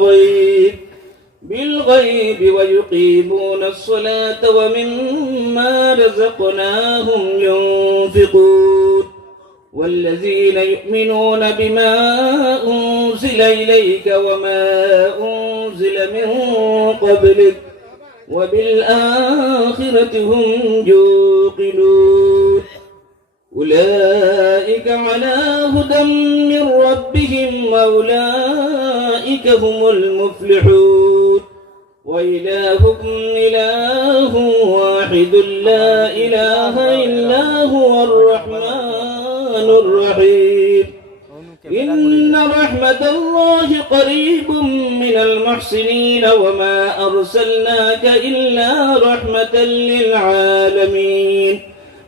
بالغيب بالغيب ويقيمون الصلاة ومما رزقناهم ينفقون والذين يؤمنون بما أنزل إليك وما أنزل من قبلك وبالآخرة هم يوقنون أولئك على هدى من ربهم وأولئك هم المفلحون. وإلهكم إله واحد لا إله إلا هو الرحمن الرحيم. إن رحمة الله قريب من المحسنين وما أرسلناك إلا رحمة للعالمين.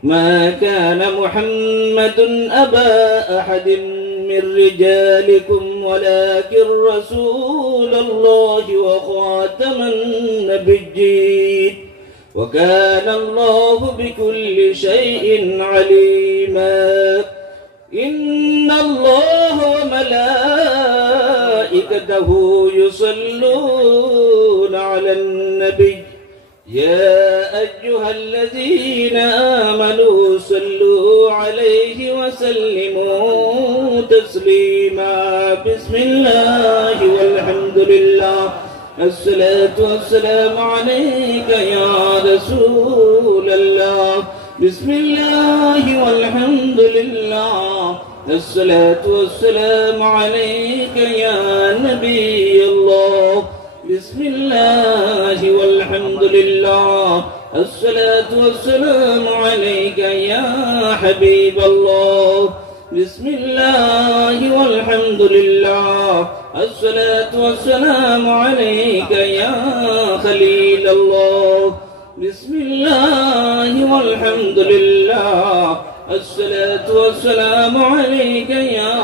ما كان محمد أبا أحد من رجالكم ولكن رسول الله وخاتم النبيين. وكان الله بكل شيء عليما. إن الله وملائكته يصلون على النبي. يا أيها الذين آمنوا صلوا عليه وسلموا تسليما. بسم الله والحمد لله. الصلاة والسلام عليك يا رسول الله. بسم الله والحمد لله. الصلاة والسلام عليك يا نبي الله. بسم الله لله. الصلاة والسلام عليك يا حبيب الله. بسم الله والحمد لله. الصلاة والسلام عليك يا خليل الله. بسم الله والحمد لله. الصلاة والسلام عليك يا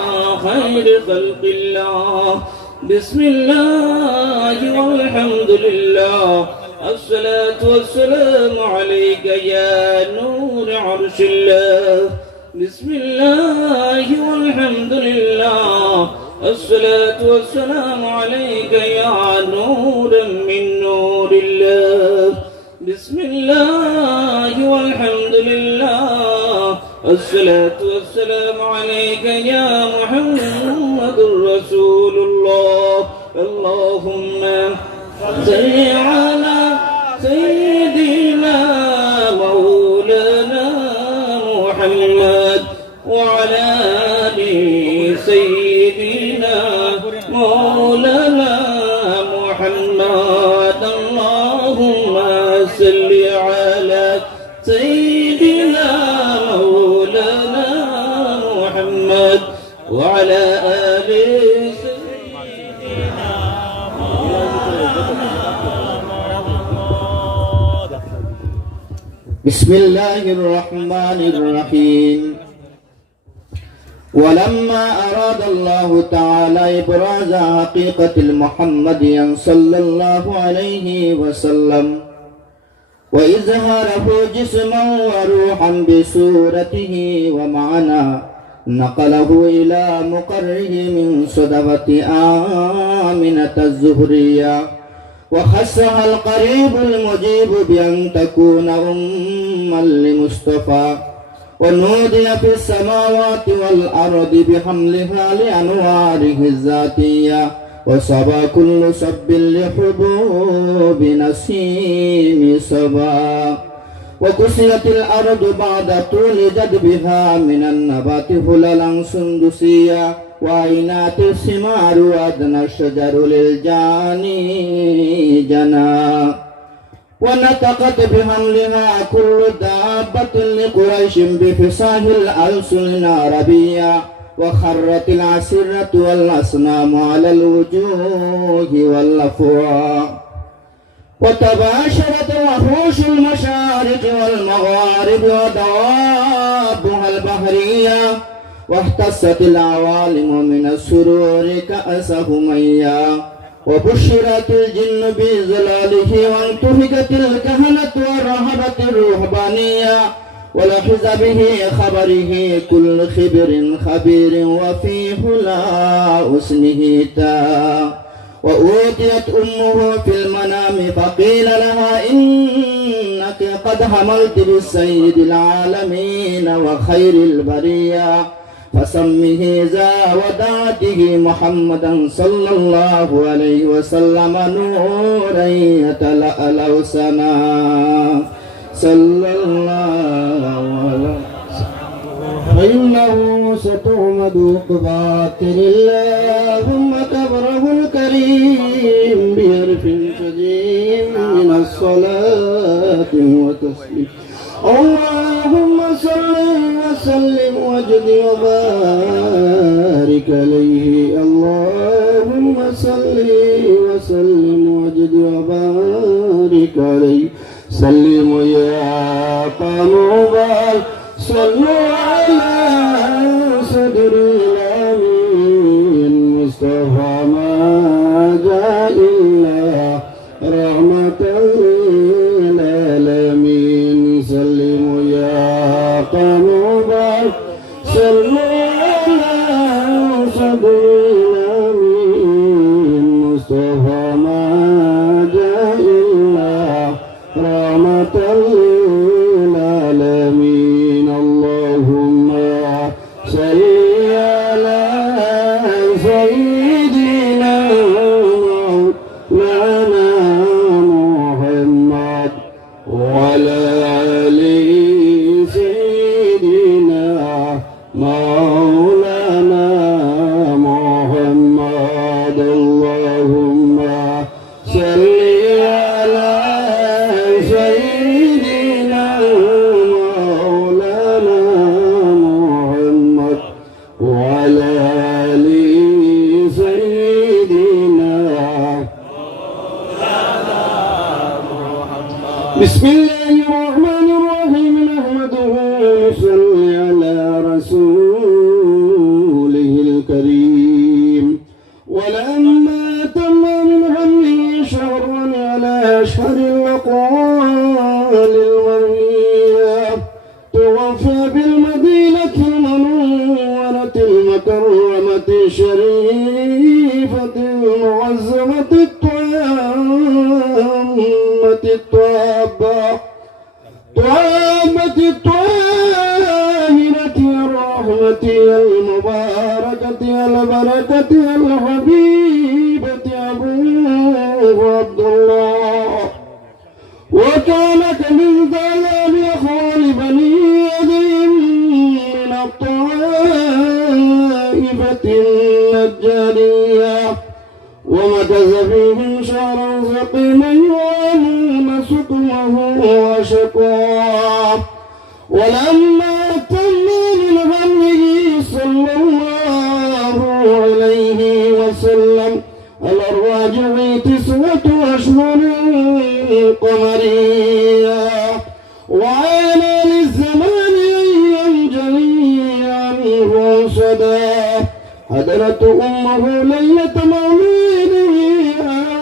خير خلق الله. بسم الله والحمد لله. الصلاة والسلام عليك يا نور عرش الله. بسم الله والحمد لله. الصلاة والسلام عليك يا نورا من نور الله. بسم الله والحمد لله. الصلاة والسلام عليك يا محمد رسول الله. اللهم صل على بسم الله الرحمن الرحيم ولما أراد الله تعالى إبراز حقيقة المحمدي صلى الله عليه وسلم وإظهاره جسما وروحا بصورته ومعنى نقله إلى مقره من صدفة آمنة الزهرية وخصها القريب المجيب بأن تكون أما لمصطفى. ونودي في السماوات والأرض بحملها لأنواره الذاتية. وصبا كل صب لحبوب نسيم صبا. وكسرت الأرض بعد طول جدبها من النبات فللا سندسيا وعينات الثمار وأدنى الشجر للجاني جنا ونطقت بحملها كل دابة لقريش بفصاح الألسن العربية وخرت العسرة والأصنام على الوجوه والأفواه وتباشرت وحوش المشارق والمغارب ودوابها البحرية واحتصت العوالم من السرور كأسهميا وبشرت الجن بظلاله وانتهكت الكهنة والرهبة الرهبانية ولحظ به خبره كل خبر خبير وفي هلا أسنه تا وأوتيت أمه في المنام فقيل لها إنك قد حملت بالسيد العالمين وخير البرية. فسمه ذا ودعته محمدا صلى الله عليه وسلم نورا يتلألأ سما صلى الله عليه فإنه ستعمد قباتل اللهم كبره الكريم بحرف شديد من الصلاة وتسليم اللهم صل وسلم وجد وبارك عليه اللهم صل وسلم وجد وبارك عليه سلم يا قنوبال صلوا على صدر Oklahoma can قمرية وعانى للزمان أن ينجلي عنه صدى حضرت أمه ليلة مولده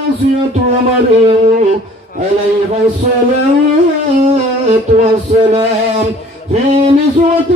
آسية ومريم عليها الصلاة والسلام في نسوة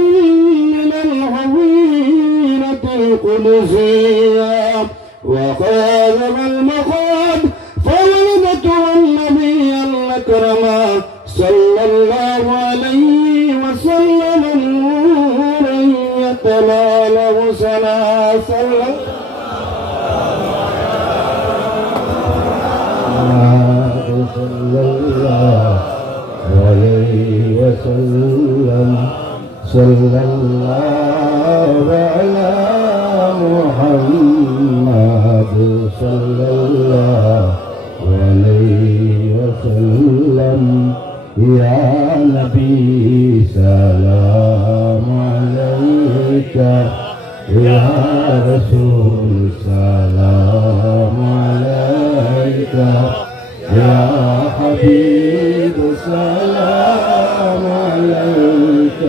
يا حبيب سلام عليك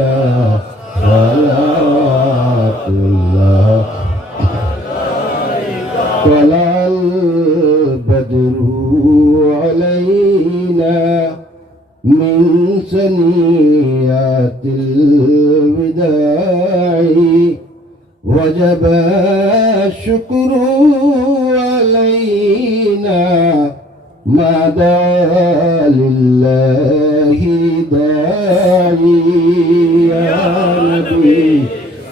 صلوات الله طلع البدر علينا من سنيات الوداع وجب الشكر دعا لله داعي يا نبي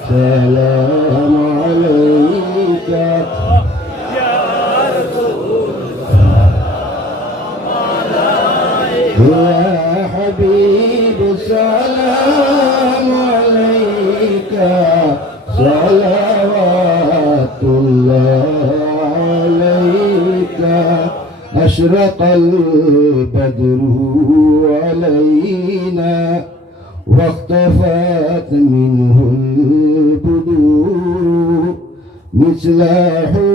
سلام. أشرق البدر علينا واختفت منه البدور مثل حسنك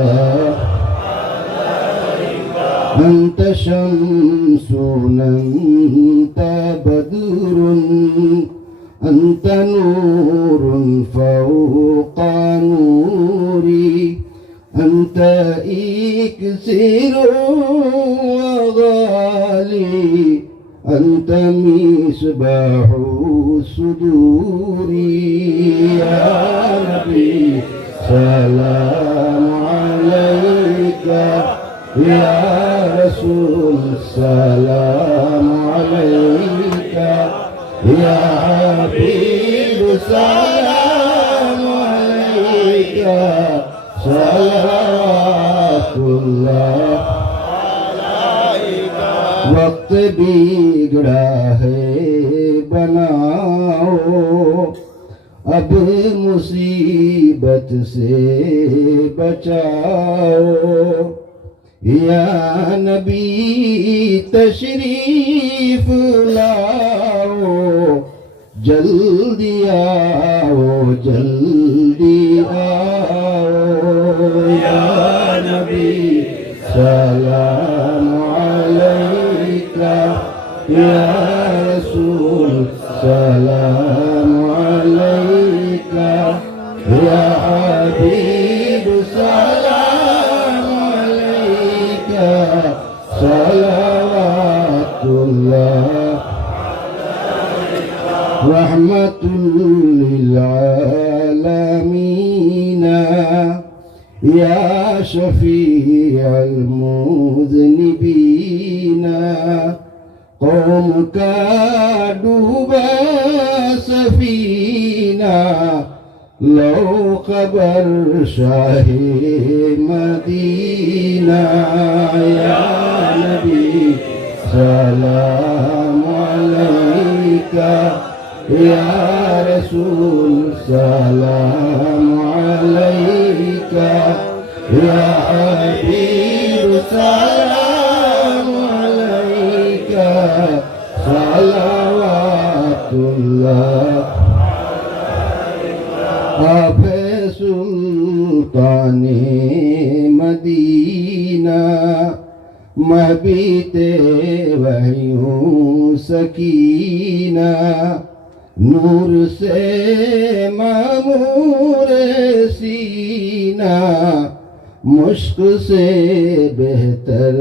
الله أنت شمس أنت بدر. أنت نور فوق نوري. أنت إكسير وغالي. أنت مصباح الصدور يا نبي سلام. يا رسول السلام عليك يا حبيب سلام عليك صلوات الله عليك وقت بگڑا ہے بناؤ अब मुसीबत से बचाओ या नबी तशरीफ लाओ जल्दी आओ जल्दी आओ या नबी सलाम अलैका या रसूल सलाम للعالمين يا شفيع المذنبين قومك دوبا سفينة لو خبر شاه مدينة يا نبي سلام عليك يا رسول سلام عليك يا حبيب سلام عليك صلوات الله أبي سلطان مدينة مبيت وهي سكينه नूर से मामूर सीना मुश्क से बेहतर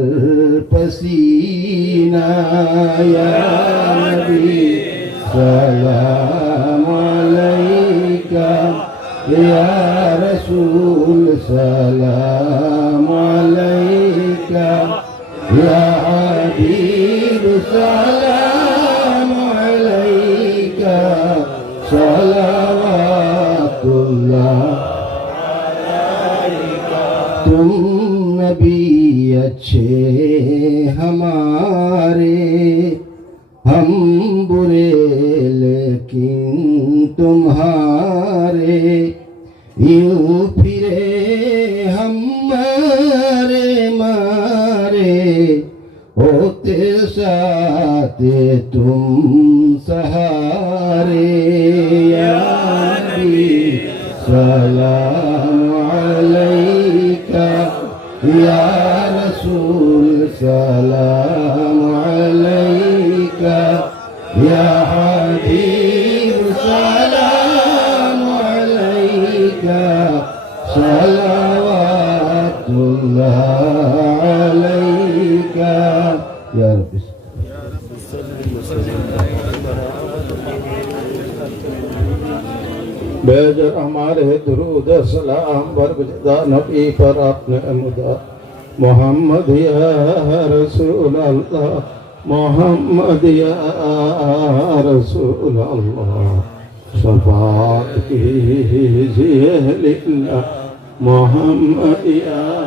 पसीना या नबी सलाम अलैका या रसूल सलाम अलैका या हबीब सलाम अच्छे हमारे हम बुरे लेकिन तुम्हारे यूं फिरे हम मारे मारे होते साथे तुम सहारे या नबी सलाम अलैका يا السلام عليك يا حبيب سلام عليك. صلوات الله عليك يا رب. بے جرم ہمارے درود سلام بر نبی پر اپنے امداد محمد يا رسول الله. محمد يا رسول الله. شفاعتك لله. محمد يا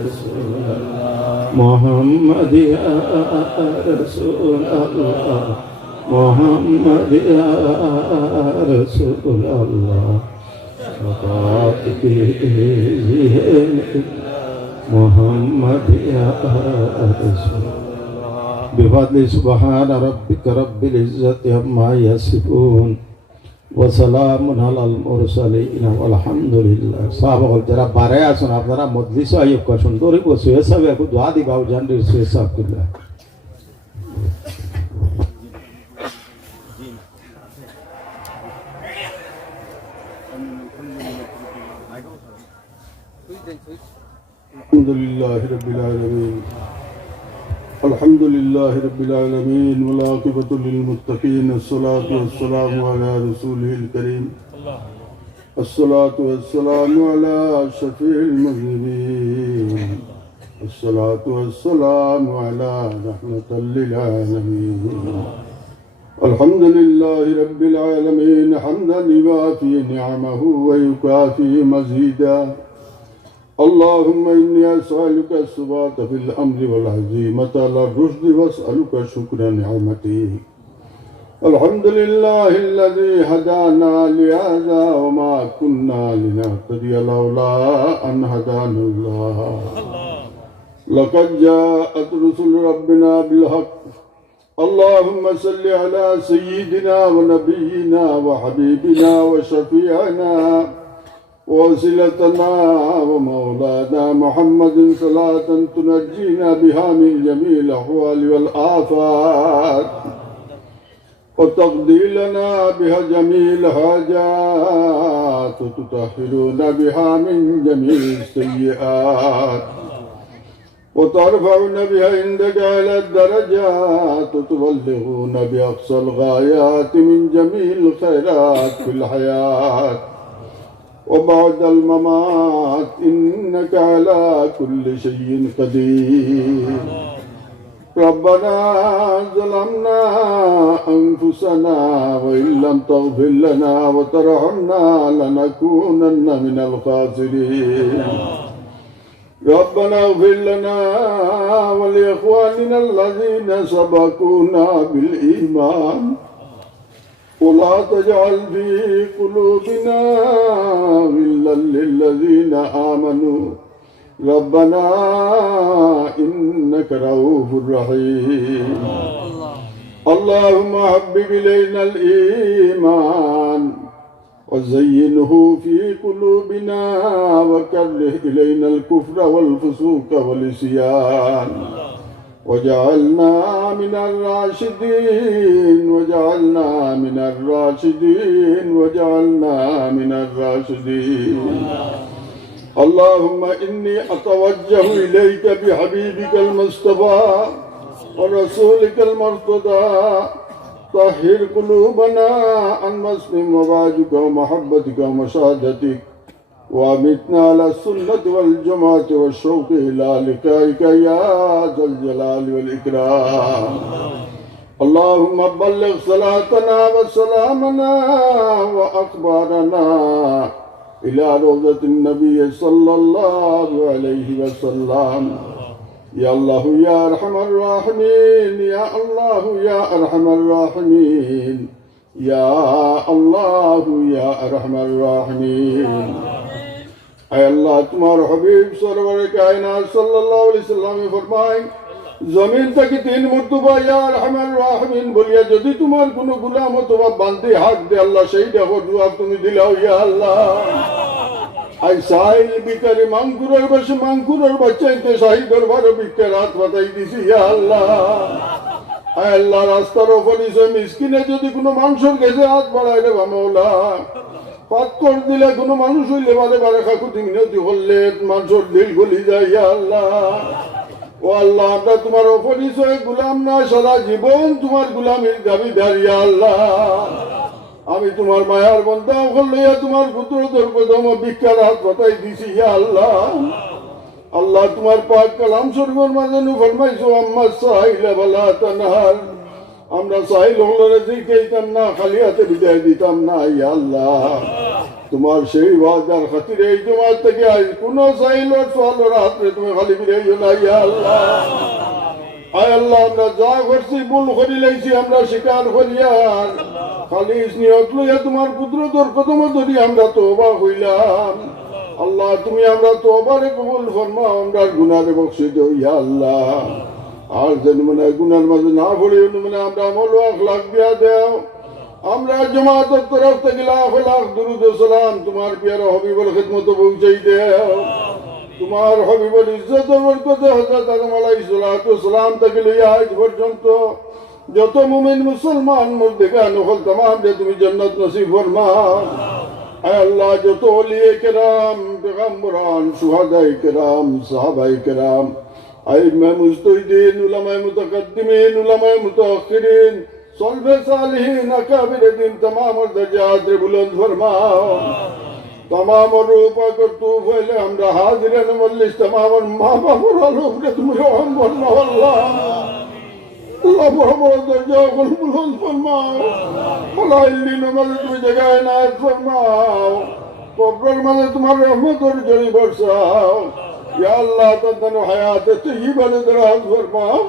رسول الله. محمد يا رسول الله. محمد يا رسول الله. شفاعتك لله. محمد يا رسول بفضل سبحان ربك رب العزة عما يصفون وسلام على المرسلين والحمد لله صاحب قال যারা বারে আছেন আপনারা মজলিসে আয়োগ করছেন দরি বসে হিসাবে একটু দোয়া দিবাও জানরির হিসাব করলা Thank you. الحمد لله رب العالمين. الحمد لله رب العالمين والعاقبة للمتقين الصلاة والسلام على رسوله الكريم. الصلاة والسلام على شفيع المذنبين. الصلاة والسلام على رحمة للعالمين. الحمد لله رب العالمين حمدا يوافي نعمه ويكافي مزيدا. اللهم إني أسألك الثبات في الأمر والعزيمة على الرشد وأسألك شكر نعمتي. الحمد لله الذي هدانا لهذا وما كنا لنهتدي لولا أن هدانا الله. لقد جاءت رسل ربنا بالحق. اللهم صل على سيدنا ونبينا وحبيبنا وشفيعنا. ووسيلتنا ومولانا محمد صلاة تنجينا بها من جميع الأحوال والآفات. وتقضي لنا بها جميع الحاجات وتطهرنا بها من جميع السيئات. وترفعون بها عندك على الدرجات وتبلغون بأقصى الغايات من جميع الخيرات في الحياة. وبعد الممات إنك على كل شيء قدير ربنا ظلمنا أنفسنا وإن لم تغفر لنا وترحمنا لنكونن من الخاسرين ربنا اغفر لنا ولإخواننا الذين سبقونا بالإيمان ولا تجعل في قلوبنا غلا للذين آمنوا. ربنا إنك رؤوف رحيم. اللهم حبب إلينا الإيمان وزينه في قلوبنا وكره إلينا الكفر والفسوق والعصيان. وجعلنا من الراشدين وجعلنا من الراشدين وجعلنا من الراشدين. اللهم إني أتوجه إليك بحبيبك المصطفى ورسولك المرتضى. طهر قلوبنا عن مسلم وبعدك ومحبتك ومشاهدتك وامتنا على السنة والجماعة والشوق إلى لقائك يا ذا الجلال والإكرام اللهم بلغ صلاتنا وسلامنا وأخبارنا إلى روضة النبي صلى الله عليه وسلم يا الله يا أرحم الراحمين يا الله يا أرحم الراحمين يا الله يا أرحم الراحمين আল্লাহ, তোমার হবিব সরবরে কায়নাত সাল্লাল্লাহু আলাইহি সাল্লামে ফরমায়, জমিন থেকে তিন মুর্তুবা ইয়া বলিয়া, যদি তোমার কোনো গুলাম অথবা বান্দি হাক দে, আল্লাহ সেই দেখো জবাব তুমি দিলাও ইয়া আল্লাহ। আই সাহিল বিকারে মাংকুরের বসে, মাংকুরের বাচ্চাইতে সাহি দরবারে বিকে রাত বাতাই দিছি, ইয়া আল্লাহ। আয় আল্লাহ, রাস্তার ওপর মিসকিনে যদি কোনো মানুষের গেছে হাত বাড়াই রে বামলা পাত্তর দিলে কোনো মানুষ হইলে বারে বারে কাকুতি মিনতি করলে মানুষের দিল গলি যায় আল্লাহ। ও আল্লাহ, আমরা তোমার অপরিচয় গুলাম না, সারা জীবন তোমার গুলামের দাবি দাঁড়িয়ে আল্লাহ। আমি তোমার মায়ার বন্ধা লইয়া তোমার পুত্র তোর প্রথম ভিক্ষার হাত পাতাই দিছি আল্লাহ। আল্লাহ, তোমার পাক কালাম শরীফের মাঝে ফরমাইছো, আম্মা সাহিলা বালা তানহার। আমরা সাহিল হলরে দিকেইতাম না, খালি হাতে বিদায় দিতাম না, ইয়া আল্লাহ। তোমার সেই ওয়াদার খাতিরে এই তোমার থেকে আজ কোন সাহিলের সোয়ালের হাতে তুমি খালি বিদায় না আল্লাহ। আল্লাহ, আমরা যা আমরা স্বীকার করিয়ার খালি ধরি আমরা তোবা হইলাম আল্লাহ, তুমি আমরা তোবারে কবুল ফরমা আমরা গুনারে বকশি দিও আল্লাহ। আর যেন মানে গুনার মাঝে না পড়ি মানে আমরা আমল লাখ বিয়া দেও। আমরা জমাতের তরফ থেকে লাখ লাখ দুরুদ সালাম তোমার পিয়ার হবিবল খেদমত পৌঁছাই দেও। তোমার হবিবল ইজ্জতের বরকতে হজরত আদম আলাইহিস সালাতু সালাম থেকে লইয়া আজ পর্যন্ত যত মুমিন মুসলমান মুর্দিকান হল তমাম যে তুমি জান্নাত নসিব ফরমাও আল্লাহ, যত ওলিয়ে কেরাম, পেগম্বরান সুহাদাই কেরাম সাহাবাই কেরাম আইমা মুস্তাহিদিন উলামায়ে মুতাকদ্দিমিন উলামায়ে মুতাআখিরিন সলবে সালিহিন আকাবির দিন तमाम দরজাত রে বুলন্দ ফরমাও तमाम रूप कर तू फैले हमरा हाजिर मल्लिस तमाम माँ बाप आलोक रे तुम रहम फरमा अल्लाह अल्लाह मोहम्मद दर्जा कुल बुलंद फरमाओ भला इल्ली नमाज तुम जगह इनायत फरमाओ कब्र में तुम्हारे रहमत और जड़ी बरसाओ या अल्लाह तन हयात तय्यबा दराज फरमाओ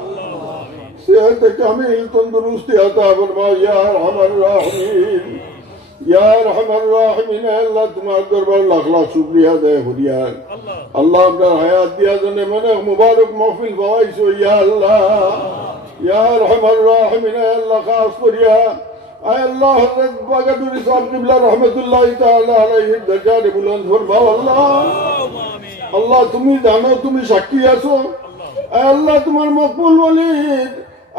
सेहत कामिल तंदुरुस्ती अता फरमाओ या रहमान राहीम या रहमान রাহিমিন আল্লাহ তোমার দরবার লাখ লাখ শুকরিয়া দেয় হরিয়ার আল্লাহ আপনার হায়াত দিয়া জন্য মনে মুবারক মহফিল বাবাইছো ইয়া আল্লাহ ইয়া রহমান রাহিমিন আল্লাহ খাস করিয়া আয় আল্লাহ হযরত বাগাদুর সাহেব কিবলা রহমাতুল্লাহ তাআলা আলাইহি দরজারে বুলন্দ ফরমাও আল্লাহ আল্লাহ, তুমি জানো, তুমি সাক্ষী আছো। আল্লাহ, তোমার মকবুল ওয়ালিদ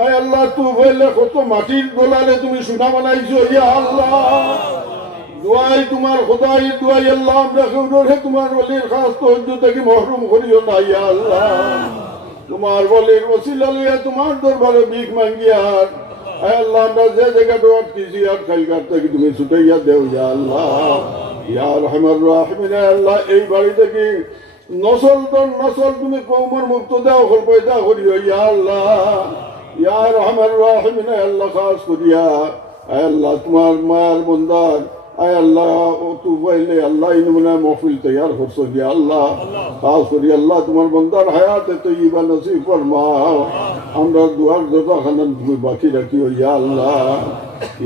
আয় আল্লাহ, তু বলে কত মাটির গোলালে তুমি সোনা বানাইছো, ইয়া আল্লাহ। দোয়াই তোমার খোদাই, দোয়াই আল্লাহ, আমরা কেউরে তোমার বলির খাস তহজ্জ থেকে মহরুম করিও না, ইয়া আল্লাহ। তোমার বলির ওসিলা লইয়া তোমার দরবারে ভিক মাঙ্গিয়ার আয় আল্লাহ, আমরা যে জায়গাটা আটকেছি আর খাইকার থেকে তুমি ছুটাইয়া দেও, ইয়া আল্লাহ। ইয়া রহমান রাহমিন আল্লাহ, এই বাড়ি থেকে নসল দন নসল তুমি কৌমর মুক্ত দাও হল পয়দা করিও ইয়া আল্লাহ। ইয়া রহমান রাহমিন আল্লাহ, খাস করিয়া। আল্লাহ, তোমার মার বন্দার আয় আল্লাহ, ও তু পাইলে আল্লাহ ইনমনা মহফিল তৈয়ার করছ ইয়া আল্লাহ। খাস করি, আল্লাহ, তোমার বন্দার হায়াতে তো ইবা নসিব ফরমাও। আমরা দুয়ার জোটা খানান তুমি বাকি রাখিও, ইয়া আল্লাহ।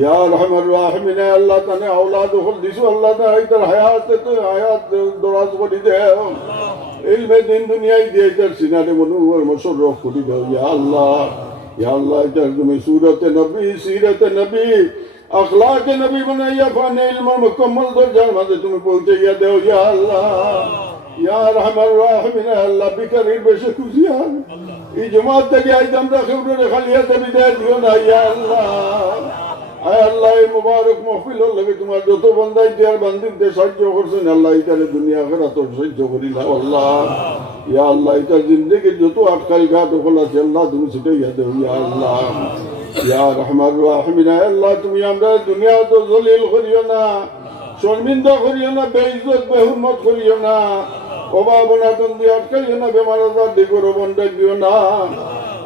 ইয়া রহমান রাহমিন আল্লাহ, তানে আওলাদ হল দিছো, আল্লাহ তা ইতার হায়াতে তো হায়াত দরাজ করে দেও। ইলমে দিন দুনিয়ায় দিয়ে ইতার সিনারে মনুয়ার মসর রখ করে দাও, ইয়া আল্লাহ। ইয়া আল্লাহ তুমি সুরতে নবী, সিরতে নবী اخلاق نبی بنایا فن علم مکمل درجہ مزے تمہیں پہنچے دو یا اللہ یا رحم الراحمین اللہ بکریر بے خوشیاں এই জমাত থেকে আজ আমরা খেউরে খালিয়াতে বিদায় দিও না ইয়া আল্লাহ। আয় আল্লাহ এই মুবারক মাহফিল লাগে তোমার যত বান্দাই দেয়ার বান্দিনকে সাহায্য করছেন আল্লাহ এটারে দুনিয়া ফেরা তোর সহ্য করি না আল্লাহ। ইয়া আল্লাহ এটার জিন্দগির যত আটকাই ঘাট হল আছে আল্লাহ তুমি সেটাই হাতে ইয়া আল্লাহ। ইয়া রহমান রাহিমিন, আল্লাহ তুমি আমরা দুনিয়া তো জলিল করিও না, শর্মিন্দা করিও না বেইজত বেহুম্মত করিও না অভাব অনাতন দিয়ে আটকাইও না, বেমার আজার দিকে রোবন ডাকিও না।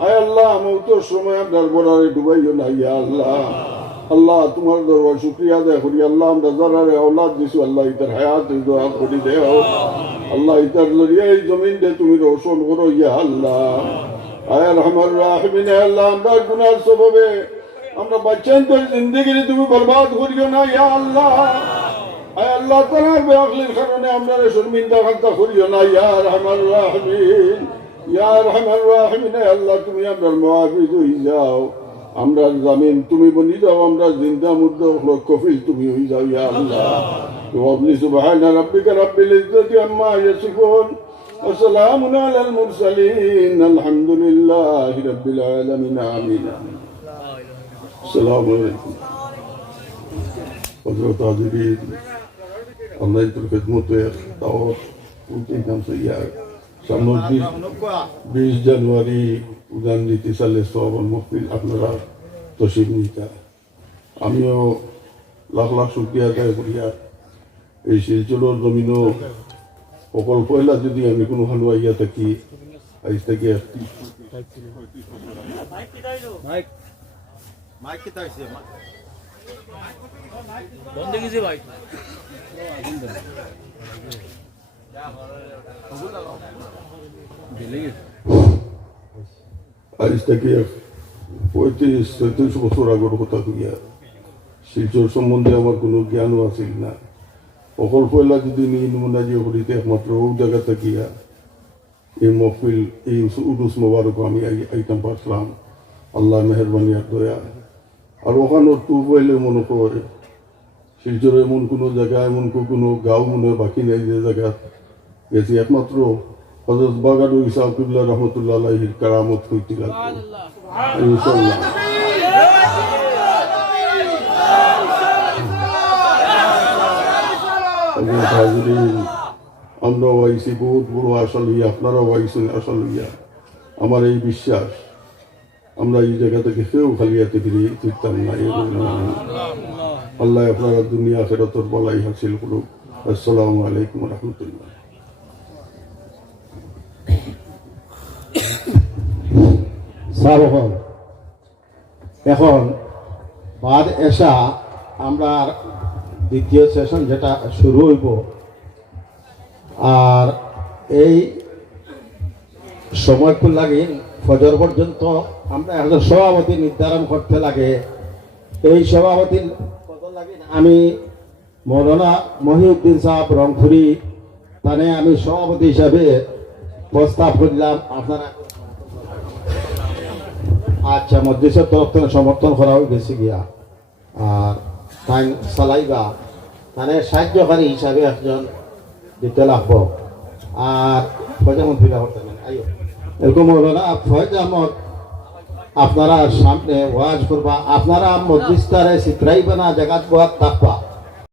আয় আল্লাহ আমার তো সময় আপনার বলারে ডুবাইও না, ইয়া আল্লাহ। আল্লাহ, তোমার দরবার শুক্রিয়া দেয় করি। আল্লাহ, আমরা জরারে আওলাদ দিছু, আল্লাহ ইতার হায়াত দোয়া করি দেও। আল্লাহ, ইতার জরিয়া এই জমিন দে তুমি রোশন করো, ইয়া আল্লাহ। আল্লাহর রাহমিন আল্লাহ, আমরা গুনার সববে আমরা বাচ্চাদের জিন্দগি তুমি বরবাদ করিও না, ইয়া আল্লাহ। আয় আল্লাহ, তালার বেআলির কারণে আমরা শর্মিন্দা খান্তা করিও না, ইয়া রহমান রাহমিন। ইয়া রহমান রাহমিন আল্লাহ, তুমি আমরার মহাফিজ হই যাও। আমরা জামিন তুমি বনি যাও আমরা জিন্দা মুদ্দ কফিল তুমি হই যাও, ইয়া আল্লাহ। তো আপনি সুবাহ রাব্বিকা রাব্বিল ইজ্জতি আম্মা ইয়াসিফুন। وسلام على المرسلين الحمد لله رب العالمين آمين السلام عليكم حضرت حاضرين الله يترك خدمته دعوت উচিত নাম সইয়া সামনে বিশ জানুয়ারি উদান নীতি সালে সবন মহফিল আপনারা তসিব নিতা আমিও লাখ লাখ শুক্রিয়া আদায় করিয়া এই শিলচরের জমিনও অকল পয়লা যদি আমি কোনো হালুয়া ইয়া থাকি আজ থেকে ভাই? আজ থেকে পঁয়ত্রিশ ছয়ত্রিশ বছর আগের কথা কইয়া শিলচর সম্বন্ধে আমার কোনো জ্ঞানও আছিল না। অকল পয়লা যদি নি নমুনা যে করিতে একমাত্র ও জায়গা থাকিয়া এই মহফিল এই উরুস মোবারক আমি আই- আইতাম পারছিলাম। আল্লাহ মেহরবানি আর দয়া। আর ওখানে তু পয়লে মনে করে শিলচরে এমন কোনো জায়গা এমন কোনো গাঁও মনে হয় বাকি নেই যে জায়গা। গেছি একমাত্র হজরত বাগানু ইসাফুল্লাহ রহমতুল্লাহ আলাইহির কারামত হইতে লাগবে। ইনশাল্লাহ আমরাও আইসি বহুত বড় আশা লইয়া আপনারাও আইসেন আশা লইয়া আমার এই বিশ্বাস, আমরা এই জায়গা থেকে কেউ খালি হাতে ফিরিয়ে ফিরতাম না। আল্লাহ আপনারা দুনিয়া ফেরতর বলাই হাসিল করুক। আসসালামু আলাইকুম রহমতুল্লাহ। এখন বাদ এসা আমরা দ্বিতীয় সেশন যেটা শুরু হইব। আর এই সময়টু লাগে ফজর পর্যন্ত আমরা একজন সভাপতি নির্ধারণ করতে লাগে। এই সভাপতি কত লাগে আমি মৌলানা মহিউদ্দিন সাহেব রংপুরি, তানে আমি সভাপতি হিসাবে প্রস্তাব করলাম। আপনারা আচ্ছা মসজিদের তরফ থেকে সমর্থন করা হয়ে গেছে গিয়া। আর তাই চলাইবা মানে সাহায্যকারী হিসাবে একজন দিতে লাগবো আর ফয়জামত বিবাহ করতে এরকম হলো না ফয়জ আহমদ আপনারা সামনে ওয়াজ করবা আপনারা মসজিদটারে চিত্রাইবা না জায়গা থাকবা।